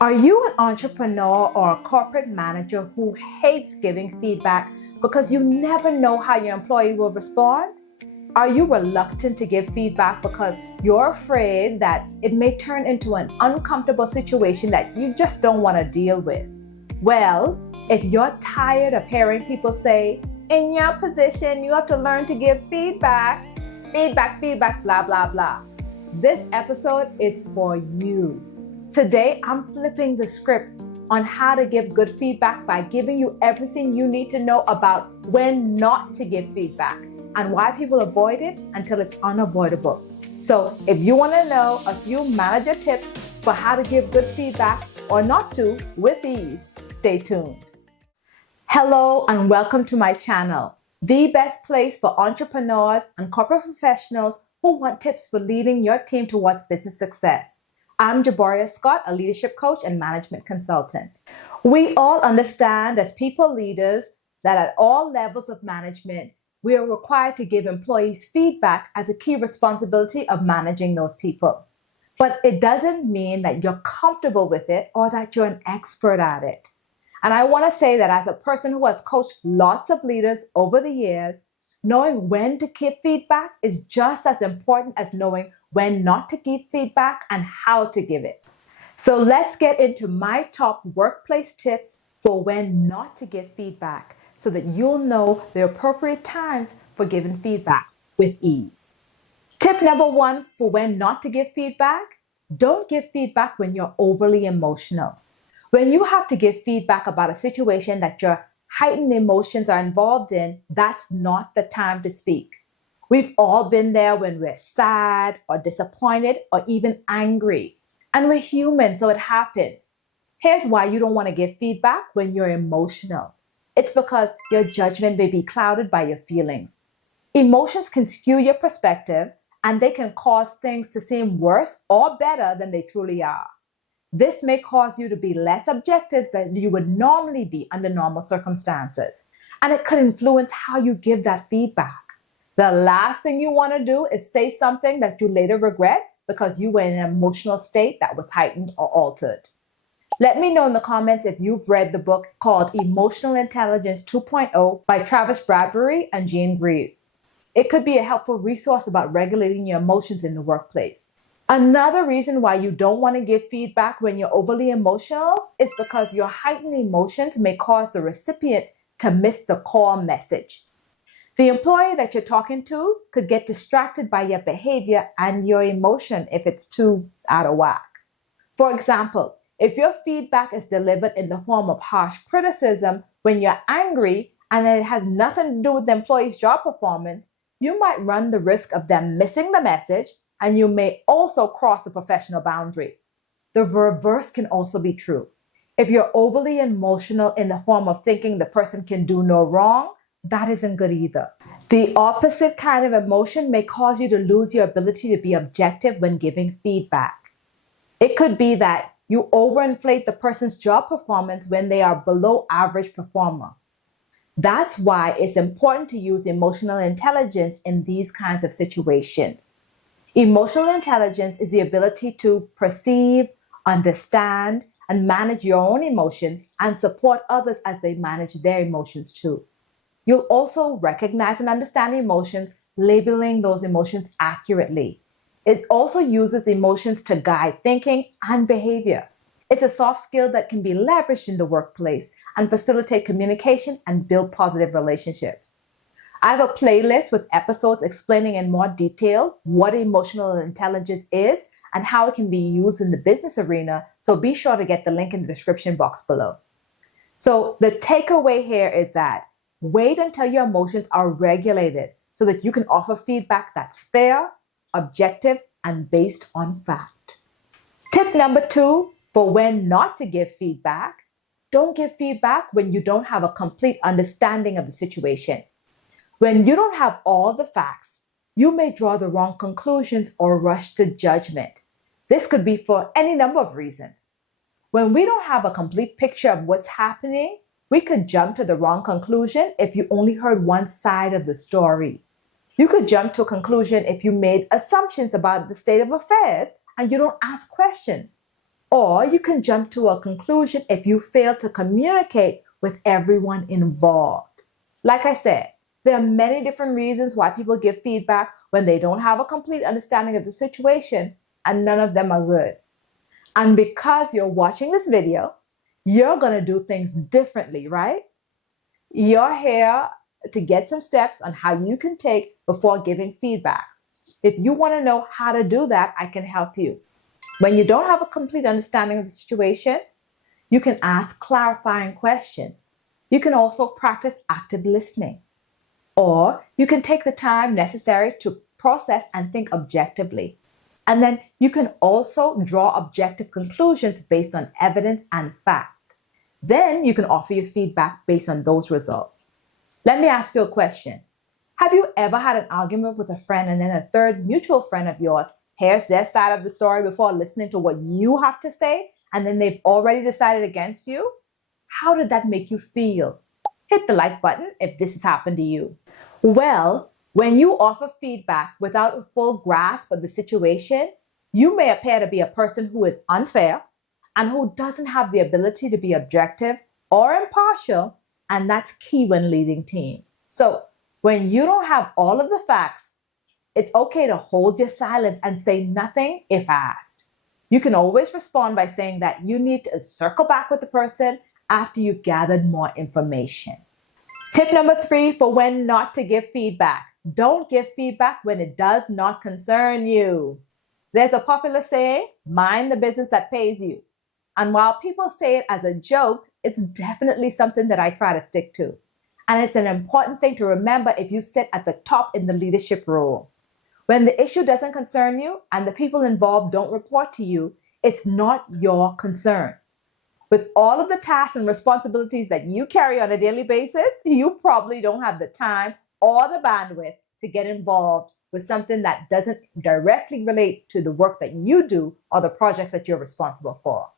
Are you an entrepreneur or a corporate manager who hates giving feedback because you never know how your employee will respond? Are you reluctant to give feedback because you're afraid that it may turn into an uncomfortable situation that you just don't want to deal with? Well, if you're tired of hearing people say, in your position, you have to learn to give feedback, blah, blah, blah. This episode is for you. Today, I'm flipping the script on how to give good feedback by giving you everything you need to know about when not to give feedback and why people avoid it until it's unavoidable. So if you want to know a few manager tips for how to give good feedback or not to with ease, stay tuned. Hello and welcome to my channel, the best place for entrepreneurs and corporate professionals who want tips for leading your team towards business success. I'm Jaboria Scott, a leadership coach and management consultant. We all understand as people leaders that at all levels of management, we are required to give employees feedback as a key responsibility of managing those people. But it doesn't mean that you're comfortable with it or that you're an expert at it. And I want to say that as a person who has coached lots of leaders over the years, knowing when to give feedback is just as important as knowing when not to give feedback and how to give it. So let's get into my top workplace tips for when not to give feedback so that you'll know the appropriate times for giving feedback with ease. Tip number 1 for when not to give feedback: don't give feedback when you're overly emotional. When you have to give feedback about a situation that your heightened emotions are involved in, that's not the time to speak. We've all been there when we're sad or disappointed or even angry. And we're human, so it happens. Here's why you don't want to give feedback when you're emotional. It's because your judgment may be clouded by your feelings. Emotions can skew your perspective, and they can cause things to seem worse or better than they truly are. This may cause you to be less objective than you would normally be under normal circumstances, and it could influence how you give that feedback. The last thing you want to do is say something that you later regret because you were in an emotional state that was heightened or altered. Let me know in the comments if you've read the book called Emotional Intelligence 2.0 by Travis Bradbury and Jean Greaves. It could be a helpful resource about regulating your emotions in the workplace. Another reason why you don't want to give feedback when you're overly emotional is because your heightened emotions may cause the recipient to miss the core message. The employee that you're talking to could get distracted by your behavior and your emotion if it's too out of whack. For example, if your feedback is delivered in the form of harsh criticism when you're angry and it has nothing to do with the employee's job performance, you might run the risk of them missing the message, and you may also cross the professional boundary. The reverse can also be true. If you're overly emotional in the form of thinking the person can do no wrong, that isn't good either. The opposite kind of emotion may cause you to lose your ability to be objective when giving feedback. It could be that you overinflate the person's job performance when they are below average performer. That's why it's important to use emotional intelligence in these kinds of situations. Emotional intelligence is the ability to perceive, understand, and manage your own emotions and support others as they manage their emotions too. You'll also recognize and understand emotions, labeling those emotions accurately. It also uses emotions to guide thinking and behavior. It's a soft skill that can be leveraged in the workplace and facilitate communication and build positive relationships. I have a playlist with episodes explaining in more detail what emotional intelligence is and how it can be used in the business arena, so be sure to get the link in the description box below. So the takeaway here is that wait until your emotions are regulated so that you can offer feedback that's fair, objective, and based on fact. Tip number 2 for when not to give feedback: don't give feedback when you don't have a complete understanding of the situation. When you don't have all the facts, you may draw the wrong conclusions or rush to judgment. This could be for any number of reasons. When we don't have a complete picture of what's happening, we could jump to the wrong conclusion if you only heard one side of the story. You could jump to a conclusion if you made assumptions about the state of affairs and you don't ask questions. Or you can jump to a conclusion if you fail to communicate with everyone involved. Like I said, there are many different reasons why people give feedback when they don't have a complete understanding of the situation, and none of them are good. And because you're watching this video, you're going to do things differently, right? You're here to get some steps on how you can take before giving feedback. If you want to know how to do that, I can help you. When you don't have a complete understanding of the situation, you can ask clarifying questions. You can also practice active listening. Or you can take the time necessary to process and think objectively. And then you can also draw objective conclusions based on evidence and fact. Then you can offer your feedback based on those results. Let me ask you a question. Have you ever had an argument with a friend and then a third mutual friend of yours hears their side of the story before listening to what you have to say, and then they've already decided against you? How did that make you feel? Hit the like button if this has happened to you. Well, when you offer feedback without a full grasp of the situation, you may appear to be a person who is unfair and who doesn't have the ability to be objective or impartial, and that's key when leading teams. So when you don't have all of the facts, it's okay to hold your silence and say nothing if asked. You can always respond by saying that you need to circle back with the person after you've gathered more information. Tip number 3 for when not to give feedback. Don't give feedback when it does not concern you. There's a popular saying, mind the business that pays you. And while people say it as a joke, it's definitely something that I try to stick to. And it's an important thing to remember if you sit at the top in the leadership role. When the issue doesn't concern you and the people involved don't report to you, it's not your concern. With all of the tasks and responsibilities that you carry on a daily basis, you probably don't have the time or the bandwidth to get involved with something that doesn't directly relate to the work that you do or the projects that you're responsible for.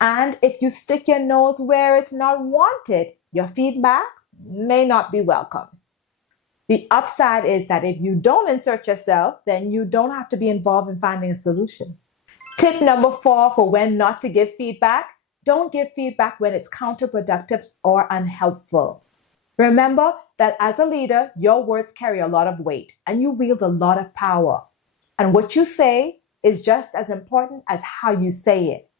And if you stick your nose where it's not wanted, your feedback may not be welcome. The upside is that if you don't insert yourself, then you don't have to be involved in finding a solution. Tip number 4 for when not to give feedback. Don't give feedback when it's counterproductive or unhelpful. Remember that as a leader, your words carry a lot of weight and you wield a lot of power. And what you say is just as important as how you say it.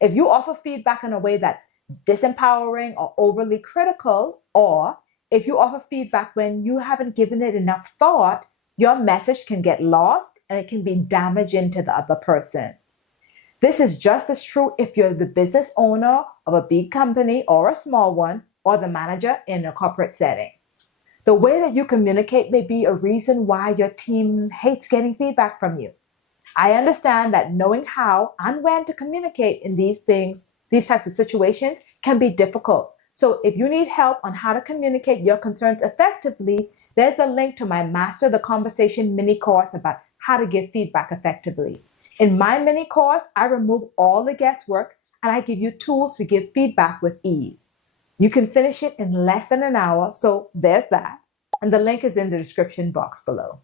If you offer feedback in a way that's disempowering or overly critical, or if you offer feedback when you haven't given it enough thought, your message can get lost and it can be damaging to the other person. This is just as true if you're the business owner of a big company or a small one, or the manager in a corporate setting. The way that you communicate may be a reason why your team hates getting feedback from you. I understand that knowing how and when to communicate in these types of situations can be difficult. So if you need help on how to communicate your concerns effectively, there's a link to my Master the Conversation mini course about how to give feedback effectively. In my mini course, I remove all the guesswork and I give you tools to give feedback with ease. You can finish it in less than an hour, so there's that. And the link is in the description box below.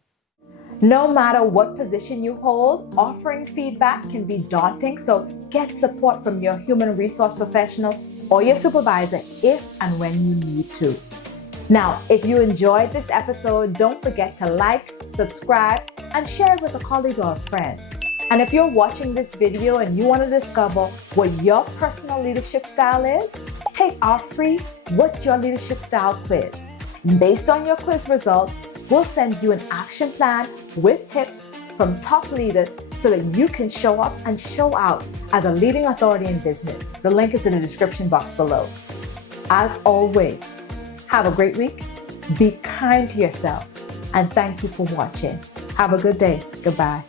No matter what position you hold, offering feedback can be daunting, so get support from your human resource professional or your supervisor if and when you need to. Now, if you enjoyed this episode, don't forget to like, subscribe, and share it with a colleague or a friend. And if you're watching this video and you want to discover what your personal leadership style is, take our free What's Your Leadership Style quiz. Based on your quiz results, we'll send you an action plan with tips from top leaders so that you can show up and show out as a leading authority in business. The link is in the description box below. As always, have a great week, be kind to yourself, and thank you for watching. Have a good day. Goodbye.